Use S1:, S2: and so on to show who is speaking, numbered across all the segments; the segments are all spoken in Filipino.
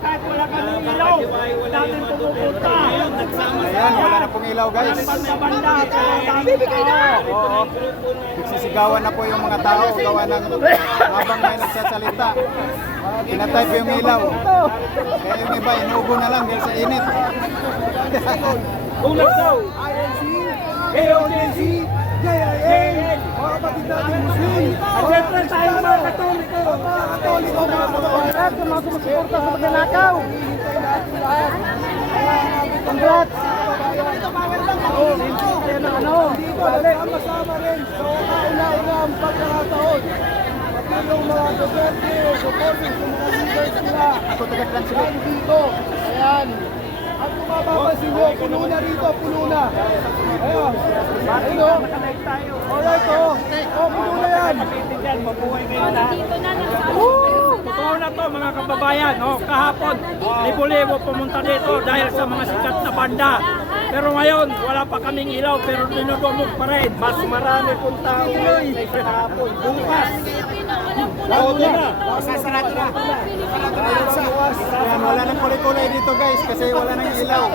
S1: kahit wala kami ilaw, natin pumupunta.
S2: Ayan, wala na pong ilaw guys.
S1: Banda-banda, kaya dami tao.
S2: Oo. Nagsisigawan na po yung mga tao gawa ng habang may nagsasalita. Pinatay po yung ilaw. Kaya yung iba, inuubo na lang dahil sa init.
S1: Ulat daw. AOJC,
S3: JIA, mga kapatid natin Muslim,
S1: At syempre tayong mga katoliko.
S3: mga katoliko, mga kababayan, sa mga sumusuporta sa magnanakaw. Hinihintay natin lahat. Congrats! Ano, dito, sama-sama rin sa kauna-unang pagkakataon. Pati yung mga Duterte, supporters, yung mga leaders nila.
S2: Ako taga-translate.
S3: dito. Ayan. At kung mapapansin nyo, puno na rito, puno na. Ayun. Ayun o. Alright o. O, puno na yan.
S1: Mabuhay kayo lahat. Totoo na to mga kababayan. Oh, kahapon, libo-libo pumunta dito dahil sa mga sikat na banda. Pero ngayon, wala pa kaming ilaw pero dinudumog pa rin. Mas marami pong tao ngayon kaysa kahapon. Bukas. Lalo na.
S2: Sasarado na. Ayan, wala nang kulay-kulay dito guys kasi wala nang ilaw.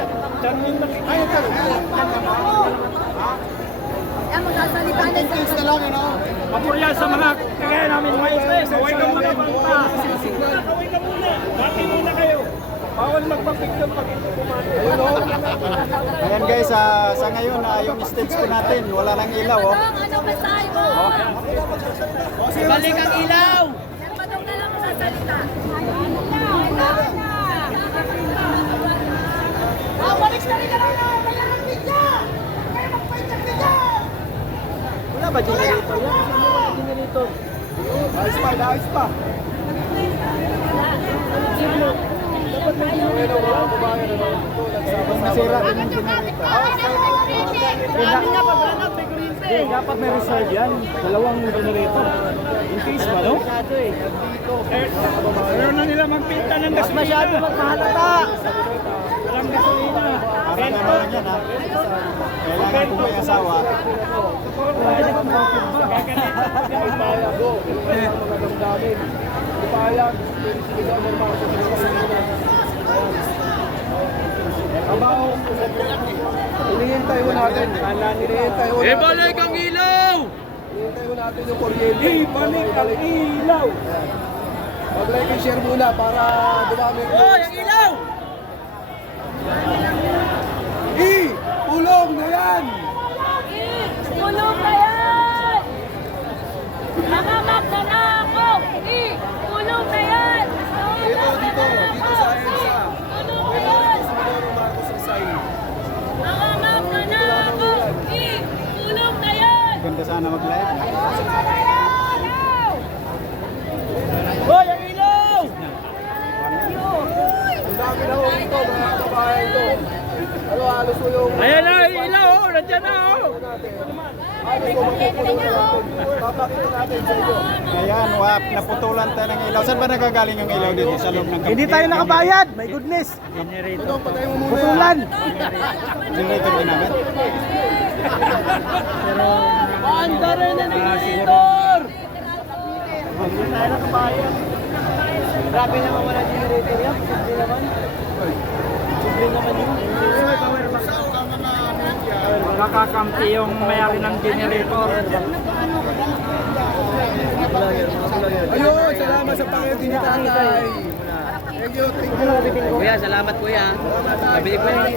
S4: Yan, magsasalita na sa
S1: Kapurya sa mga kagaya namin mga isles. Huwag kang makabanta. Kaway ka muna. Bati muna kayo. Bawal magpapicture pag ito kumati.
S2: Ayan guys, ah, sa ngayon ah, yung stage po natin, wala nang ilaw oh.
S4: Ano mensahe mo?
S1: Balik ang ilaw.
S4: Badong na lang. Balik na rin ka lang na! Wala ng pizza! Kaya magpahit ng pizza!
S3: Wala ba generator? Wala generator. Ayos pa, ayos pa. Dapat may ano?
S2: Nasira din yung generator.
S3: Eh, dapat may reserve yan. Dalawang generator. In case ba, no?
S1: Pero na nila magpinta ng
S3: Mas masyado magmahalata.
S1: Walang gasolina.
S2: Parang ano lang yan ha. Kailangan kung may asawa.
S3: Kaya Abaw, hinihintay ko natin. Hinihintay ko natin.
S1: Ibalik ang ilaw!
S3: Hinihintay ko natin yung kuryente.
S1: Ibalik ang ilaw!
S3: Mag-like and share muna para dumami
S1: Hoy, ang ilaw!
S3: I! Ulong na yan!
S4: Tulong na yan! Mga magnanakaw! I! Tulong na yan!
S3: Dito, dito sa EDSA.
S4: Tulong na yan!
S3: Siguro Marcos Rizal.
S4: Mga magnanakaw! I! Tulong na yan!
S2: Ganda sana mag-live.
S1: Hoy, ang ilaw!
S3: Ang dami na ho dito, mga kabayan ko. Ano, halos ko yung...
S1: Ayan na, ilaw! oh, Nandiyan na! oh.
S2: Ayan, wap, naputulan tayo ng ilaw. Saan ba nagagaling yung ilaw dito? Sa loob ng
S3: Hindi tayo nakabayad, my goodness. Mo muna. Putulan.
S2: Generator din namin.
S1: Anda rin ang generator!
S3: Grabe naman wala generator yan. Simple naman. Simple naman yun.
S1: Nakakampi yung mayari ng generator.
S3: Ayun, salamat sa pangyayon ni tatay. Thank you, thank you.
S5: Kuya, salamat kuya. Nabili ko yung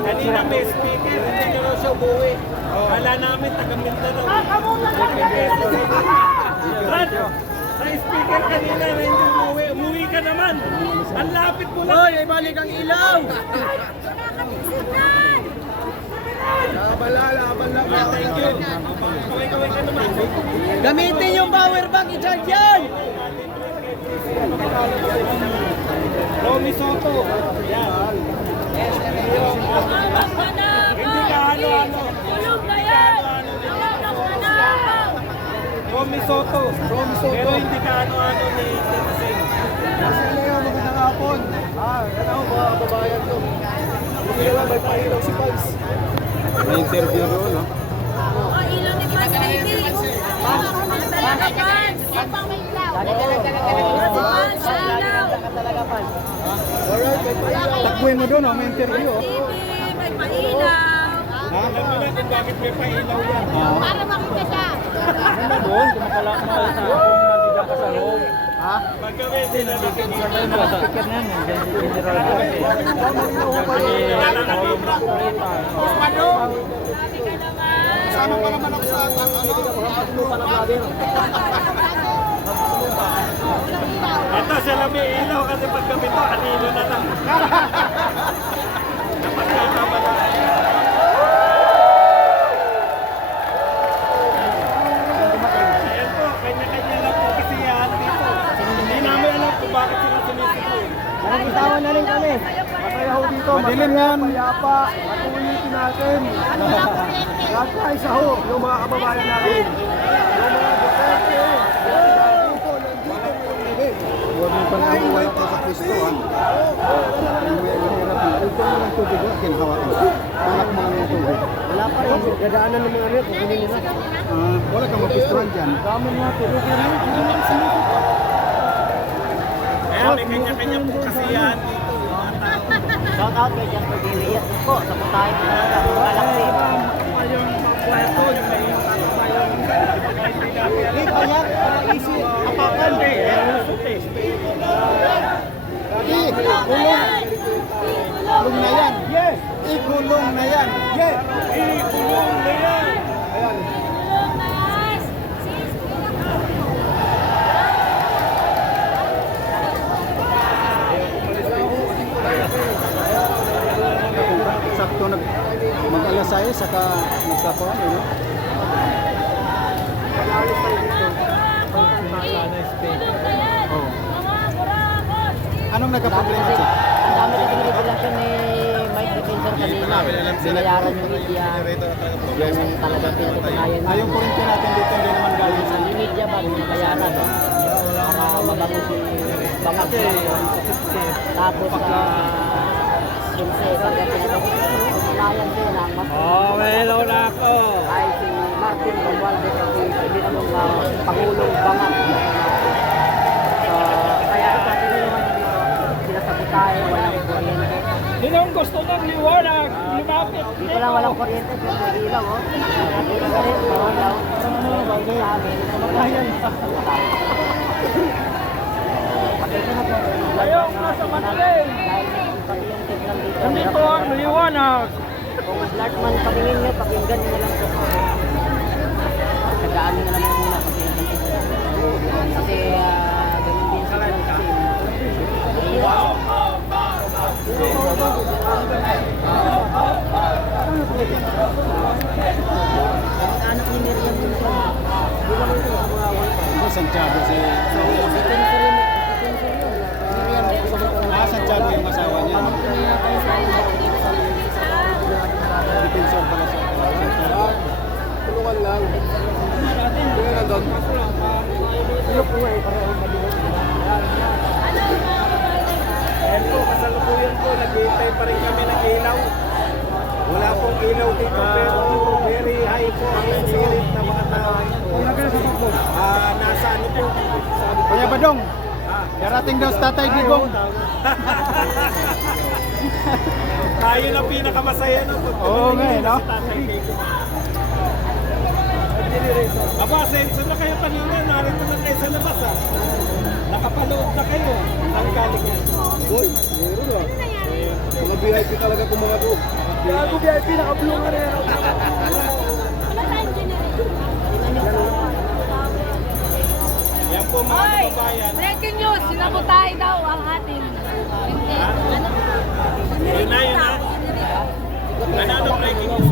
S1: Kanina may speaker, hindi nyo raw siya umuwi. Kala namin taga Mindanao. Brad, sa speaker kanina na naman. Ang lapit mo lang. Hoy, ay balik ang ilaw.
S3: Laban lang, laban lang.
S1: Thank you. Kaway-kaway ka naman.
S5: Gamitin yung power bank, i-charge yan!
S1: Romy Soto. Yan. Hindi ka ano-ano.
S4: Tulong na yan!
S1: Soto.
S3: Romy Soto.
S1: Pero hindi ka ano-ano ni
S3: Magandang hapon. Ah, yan ako mga kababayan ko. Hindi lang may pahilaw si Pals.
S2: May interview ko, no?
S4: Oh, ilaw ni Pals. Talaga, Pals. Ipang may ilaw. Talaga, talaga, talaga. Pals, ilaw. Talaga, Pals. Alright, may pahilaw.
S2: Takbuhin mo doon, no? May interview, oh.
S4: May
S2: pahilaw.
S1: Alam ah. mo na kung bakit may pailaw yan.
S4: Para makita siya.
S1: Ano doon, kumakala na. Kung nandito ka sa loob.
S2: Ha?
S1: Pagkawin
S5: mga speaker na yan, nandiyan si General Dante.
S2: Kasama pa naman ako sa ano?
S1: Ito sila may ilaw kasi paggabi to, anino na lang. Napagkakama na. Ayan po, kanya-kanya lang po kasi yan dito. Hindi namin alam kung bakit sila sumisigaw.
S3: Nakikitawan na rin kami. Masaya ho dito.
S2: Madilim yan.
S3: Payapa. At ulitin natin. Lahat tayo sa ho. Yung mga kababayan natin. Yung mga Duterte. Dito, nandito.
S2: Huwag mo panahiwala ka sa Kristo, ha? Ang may mahirap mo. Ito mo ng tubig, ha? Kinahawakan. Anak mo ng tubig.
S3: Wala pa rin. Dadaanan ng mga rin. Kukunin nila.
S2: Wala kang mapistuhan dyan.
S3: Dami mga tubig. Yan rin. Hindi
S1: Ayan, may kanya-kanya po kasi yan dito. yung mga tao.
S5: Shout out kay Jasper Gilias po sa putahe po na galaxy.
S1: Yung puerto, yung may kakabayan.
S3: Dito yan. Para easy. Apakan.
S2: Hindi, kulong. Kulong na yan.
S3: Yes.
S2: Ikulong na yan.
S3: Yes.
S1: Ikulong na yan.
S2: Anong nagka-problema siya?
S5: Ang dami kasi regulasyon ni Mike Defensor kanina. Binayaran yung media. Yung talagang pinatutunayan
S2: Ah, yung kurente natin dito hindi naman galing sa
S5: media ba, binayaran. no? Para mabago si Bangag. Tapos sa Sinse, pagka pinatutunayan din ang mas
S1: Oh, hello na ako.
S5: ay si Martin Romualdez ang pinanong uh, Pangulong Bangag. So, kaya ito, tinulungan niya dito. Sa butahe, walang kuryente.
S1: Sinong gusto ng liwanag? Lumapit
S5: Dito lang walang kuryente, pero may ilaw, oh. Dito pa rin, may ilaw. Sa amin, na po.
S1: Ayaw,
S5: signal dito.
S1: Nandito ang liwanag.
S5: Kung smart man pakinggan nyo, pakinggan nyo na lang. Tagaan nyo na lang muna kasi kasi ah, ganun din sa kasi anak
S2: darating daw sa Tatay Digong.
S1: Tayo na pinakamasaya no? Pag
S2: Oo nga, eh, no?
S1: si Tatay Digong. Aba, senso na kayo kanina, narito na kayo sa labas ah. Nakapalood na kayo. Ang galing yan.
S3: Boy, meron ah. Mga VIP talaga itong mga to. Gago VIP, naka-blue ka rin.
S1: po mga Oy, kababayan. Breaking news, sinabotay daw ang ating. Hindi. Ano? Ano na yun na?
S5: Ano na breaking news?